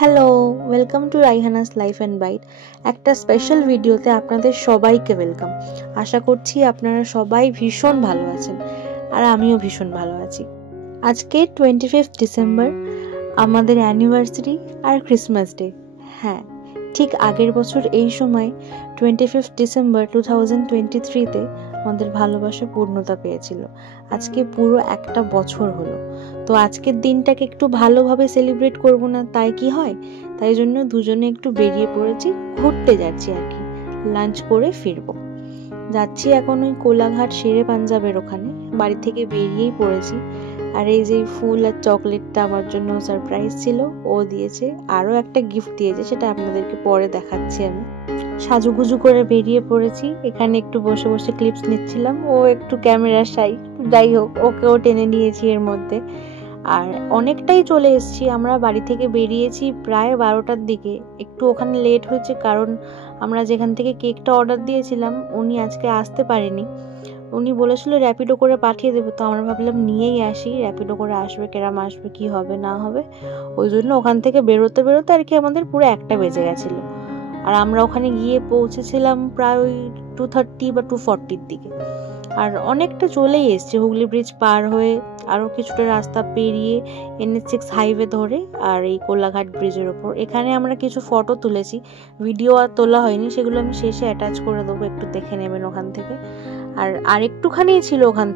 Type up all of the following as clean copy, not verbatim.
Hello, welcome to Raihana's life and bite. একটা special ভিডিওতে আপনাদের সবাইকে ওয়েলকাম। আশা করছি আপনারা সবাই ভীষণ ভালো আছেন, আর আমিও ভীষণ ভালো আছি। আজকে 25 ডিসেম্বর, আমাদের অ্যানিভার্সারি আর ক্রিসমাস ডে। হ্যাঁ, ঠিক আগের বছর এই সময় 25 ডিসেম্বর 2023-তে আমাদের ভালোবাসা পূর্ণতা পেয়েছিল। আজকে পুরো একটা বছর হলো। তো আজকের দিনটাকে একটু ভালোভাবে সেলিব্রেট করব না, তাই কি হয়? তাই জন্য দুজনে একটু বেরিয়ে পড়েছি, ঘুরতে যাচ্ছি আর কি। লাঞ্চ করে ফিরবো। যাচ্ছি এখন ওই কোলাঘাট শেরে পাঞ্জাবের ওখানে। বাড়ি থেকে বেরিয়েই পড়েছি। আর এই যে ফুল আর চকলেটটা আমার জন্য সারপ্রাইজ ছিল, ও দিয়েছে। আরও একটা গিফট দিয়েছে, সেটা আপনাদেরকে পরে দেখাচ্ছি। আমি সাজুগুজু করে বেরিয়ে পড়েছি। এখানে একটু বসে বসে ক্লিপস নিচ্ছিলাম, ও একটু ক্যামেরা শাই, যাই হোক ওকেও টেনে নিয়েছি এর মধ্যে। আর অনেকটাই চলে এসেছি, আমরা বাড়ি থেকে বেরিয়েছি প্রায় 12টার দিকে। একটু ওখানে লেট হয়েছে, কারণ আমরা যেখান থেকে কেকটা অর্ডার দিয়েছিলাম উনি আজকে আসতে পারেনি। উনি বলেছিল র্যাপিডো করে পাঠিয়ে দেবে, তো আমরা ভাবলাম নিয়েই আসি, র্যাপিডো করে আসবে, কেরাম আসবে, কি হবে না হবে। ওই জন্য ওখান থেকে বেরোতে বেরোতে আর কি আমাদের পুরো 1টা বেজে গেছিলো। আর আমরা ওখানে গিয়ে পৌঁছেছিলাম প্রায় ওই 2:30 বা 2:40-র দিকে। আর অনেকটা চলেই এসছে, হুগলি ব্রিজ পার হয়ে আরও কিছুটা রাস্তা পেরিয়ে NH6 হাইওয়ে ধরে আর এই কোলাঘাট ব্রিজের ওপর। এখানে আমরা কিছু ফটো তুলেছি, ভিডিও আর তোলা হয়নি, সেগুলো আমি শেষে অ্যাটাচ করে দেবো, একটু দেখে নেবেন ওখান থেকে। আর একটুখানি ছিল ওখান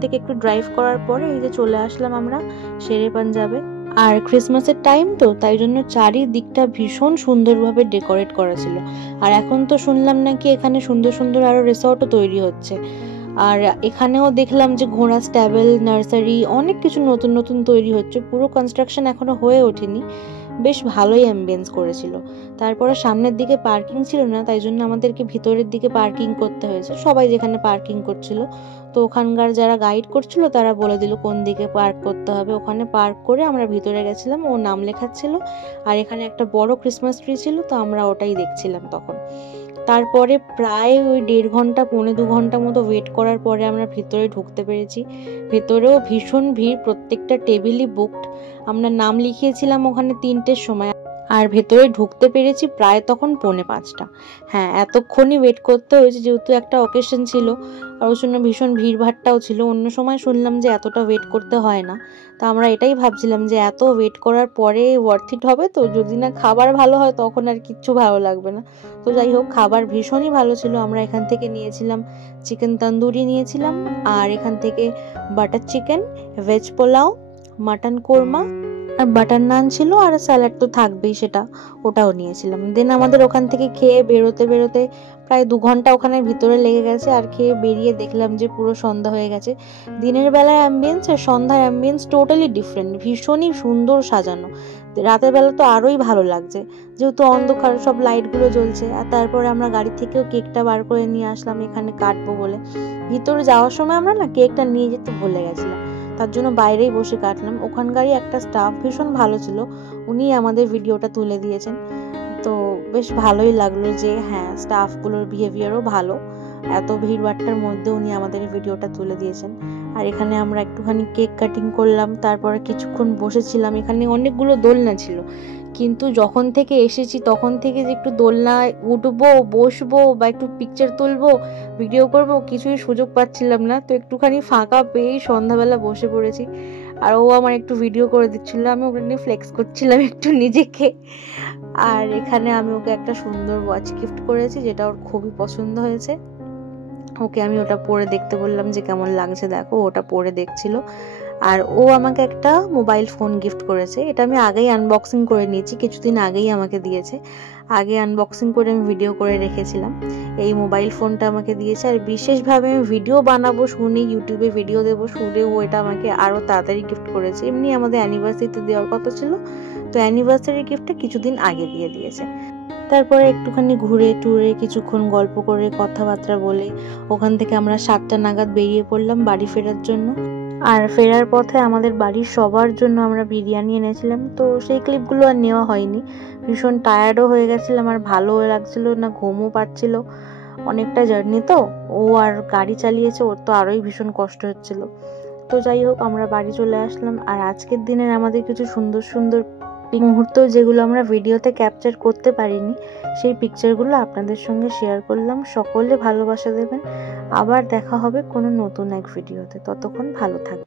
থেকে একটু ড্রাইভ করার পরে এই যে চলে আসলাম আমরা শেরে পাঞ্জাবে। আর ক্রিসমাসের টাইম তো, তাই জন্য চারিদিকটা ভীষণ সুন্দরভাবে ডেকোরেট করা ছিল। আর এখন তো শুনলাম নাকি এখানে সুন্দর সুন্দর আরো রিসর্টও তৈরি হচ্ছে। আর এখানেও দেখলাম যে ঘোড়া স্ট্যাবেল, নার্সারি, অনেক কিছু নতুন নতুন তৈরি হচ্ছে। পুরো কনস্ট্রাকশন এখনো হয়ে ওঠেনি, বেশ ভালোই অ্যাম্বিয়েন্স করেছিল। তারপরে সামনের দিকে পার্কিং ছিল না, তাই জন্য আমাদেরকে ভিতরের দিকে পার্কিং করতে হয়েছে। সবাই যেখানে পার্কিং করছিল, তো ওখানকার যারা গাইড করছিল তারা বলে দিল কোন দিকে পার্ক করতে হবে। ওখানে পার্ক করে আমরা ভিতরে গেছিলাম, ও নাম লেখাচ্ছিল। আর এখানে একটা বড় ক্রিসমাস ট্রি ছিল, তো আমরা ওটাই দেখছিলাম তখন। তারপরে প্রায় ওই 1.5 ঘন্টা 1.25 ঘন্টা মতো ওয়েট করার পরে আমরা ভিতরে ঢুকতে পেরেছি। ভেতরেও ভীষণ ভিড়, প্রত্যেকটা টেবিলই বুকড। আমরা নাম লিখিয়েছিলাম ওখানে 3টের সময়, আর ভেতরে ঢুকতে পেরেছি প্রায় তখন 4:45। হ্যাঁ, এতক্ষণই ওয়েট করতে হয়েছে, যেহেতু একটা অকেশন ছিল আর ওর জন্য ভীষণ ভিড়ভাট্টাও ছিল। অন্য সময় শুনলাম যে এতটা ওয়েট করতে হয় না। তো আমরা এটাই ভাবছিলাম যে এত ওয়েট করার পরে ওয়ার্থ ইট হবে তো, যদি না খাবার ভালো হয় তখন আর কিচ্ছু ভালো লাগবে না। তো যাই হোক, খাবার ভীষণই ভালো ছিল। আমরা এখান থেকে নিয়েছিলাম চিকেন তন্দুরি নিয়েছিলাম, আর এখান থেকে butter chicken, veg pulao, mutton korma, আর বাটার নান ছিল, আর স্যালাড তো থাকবেই, ওটাও নিয়েছিলাম। দেন আমাদের ওখান থেকে খেয়ে বেরোতে বেরোতে প্রায় 2 ঘন্টা ওখানে ভিতরে লেগে গেছে। আর খেয়ে বেরিয়ে দেখলাম যে পুরো সন্ধ্যা হয়ে গেছে। দিনের বেলার অ্যাম্বিয়েন্স আর সন্ধ্যার অ্যাম্বিয়েন্স টোটালি ডিফারেন্ট, ভীষণই সুন্দর সাজানো। রাতের বেলা তো আরোই ভালো লাগছে, যেহেতু অন্ধকার, সব লাইটগুলো জ্বলছে। আর তারপরে আমরা গাড়ি থেকেও কেকটা বার করে নিয়ে আসলাম এখানে কাটবো বলে। ভিতরে যাওয়ার সময় আমরা না কেকটা নিয়ে যেতে ভুলে গেছিলাম, তার জন্য বাইরেই বসে কাটলাম। ওখানকারই একটা স্টাফ ভীষণ ভালো ছিল, উনি আমাদের ভিডিওটা তুলে দিয়েছেন। তো বেশ ভালোই লাগলো যে হ্যাঁ, স্টাফগুলোর বিহেভিয়ারও ভালো। এত ভিড়ভাট্টার মধ্যে উনি আমাদের ভিডিওটা তুলে দিয়েছেন। আর এখানে আমরা একটুখানি কেক কাটিং করলাম, তারপরে কিছুক্ষণ বসেছিলাম। এখানে অনেকগুলো দোলনা ছিল, কিন্তু যখন থেকে এসেছি তখন থেকে যে একটু দোলনায় উঠবো, বসবো বা একটু পিকচার তুলবো, ভিডিও করব, কিছুই সুযোগ পাচ্ছিলাম না। তো একটুখানি ফাঁকা পেয়েই সন্ধ্যাবেলা বসে পড়েছি। আর ও আমার একটু ভিডিও করে দিচ্ছিল, আমি ওকে নিয়ে ফ্লেক্স করছিলাম একটু নিজেকে। আর এখানে আমি ওকে একটা সুন্দর ওয়াচ গিফট করেছি, যেটা ওর খুবই পছন্দ হয়েছে। ওকে আমি ওটা পরে দেখতে বললাম যে কেমন লাগছে দেখো, ওটা পরে দেখছিল। আর ও আমাকে একটা মোবাইল ফোন গিফট করেছে, এটা আমি আগেই আনবক্সিং করে নিয়েছি, কিছুদিন আগেই আমাকে দিয়েছে। আগে আনবক্সিং করে আমি ভিডিও করে রেখেছিলাম। এই মোবাইল ফোনটা আমাকে দিয়েছে। আর বিশেষভাবে আমি ভিডিও বানাবো শুনে, ইউটিউবে ভিডিও দেবো শুনে, ও এটা আমাকে আরও তাড়াতাড়ি গিফট করেছে। এমনি আমাদের অ্যানিভার্সারিতে দেওয়ার কথা ছিল, তো অ্যানিভার্সারি গিফটটা কিছুদিন আগে দিয়ে দিয়েছে। তারপরে একটুখানি ঘুরে টুরে কিছুক্ষণ গল্প করে কথাবার্তা বলে ওখান থেকে আমরা 7টা নাগাদ বেরিয়ে পড়লাম বাড়ি ফেরার জন্য। আর ফেরার পথে আমাদের বাড়ির সবার জন্য আমরা বিরিয়ানি এনেছিলাম, তো সেই ক্লিপগুলো আর নেওয়া হয়নি। ভীষণ টায়ার্ডও হয়ে গেছিলাম, আর ভালোও লাগছিল না, ঘুমও পাচ্ছিল। অনেকটা জার্নি তো, ও আর গাড়ি চালিয়েছে, ওর তো আরোই ভীষণ কষ্ট হচ্ছিল। তো যাই হোক, আমরা বাড়ি চলে আসলাম। আর আজকের দিনের আমাদের কিছু সুন্দর সুন্দর মুহূর্ত যেগুলো আমরা ভিডিওতে ক্যাপচার করতে পারিনি, সেই পিকচারগুলো আপনাদের সঙ্গে শেয়ার করলাম। সকলে ভালোবাসা দেবেন। আবার দেখা হবে কোনো নতুন এক ভিডিওতে। ততক্ষণ ভালো থাকবেন।